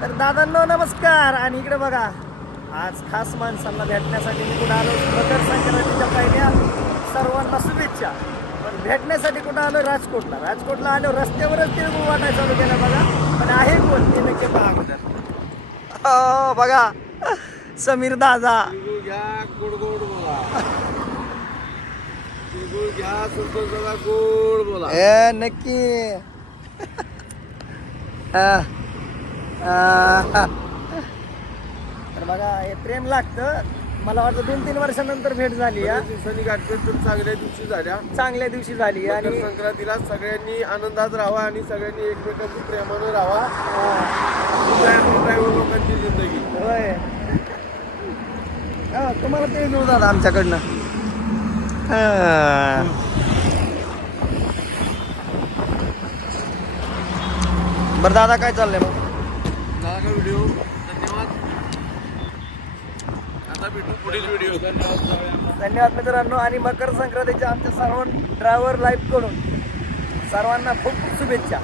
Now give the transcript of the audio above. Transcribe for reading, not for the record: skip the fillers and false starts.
तर दादांनो नमस्कार. आणि इकडे बघा, आज खास माणसांना भेटण्यासाठी मी कुठं आलो, मकर संक्रांतीच्या पहिल्या सर्वांना शुभेच्छा. पण भेटण्यासाठी कुठं आलो, राजकोटला आलो. रस्त्यावरच तिळगुळ वाटायला चालू केलं बघा. पण आहे कोण ते नक्की पहा अगोदर. हो बघा, समीर दादा. घ्या गोड गोड बोला. घ्या संतोष दादा गोड बोला. ए नक्की. तर बघा, हे प्रेम लागतं. मला वाटतं 2-3 वर्षानंतर भेट झाली. या दिवसांनी गाठभेट पण चांगल्या दिवशी झाल्या, चांगल्या दिवशी झाली. आणि मकर संक्रांतीला सगळ्यांनी आनंदात राहावा आणि सगळ्यांनी एकमेकांची प्रेमानं राहावा. ड्रायव्हर लोकांची जिंदगी. होय. तुम्हाला ते घेऊ दादा आमच्याकडनं. बरं दादा, काय चाललंय मग? झाला का व्हिडिओ? धन्यवाद. आता भेटू पुढील व्हिडिओ. धन्यवाद मित्रांनो. आणि मकर संक्रांतीच्या आमच्या सर्व ड्रायव्हर लाईफ कडून सर्वांना खूप खूप शुभेच्छा.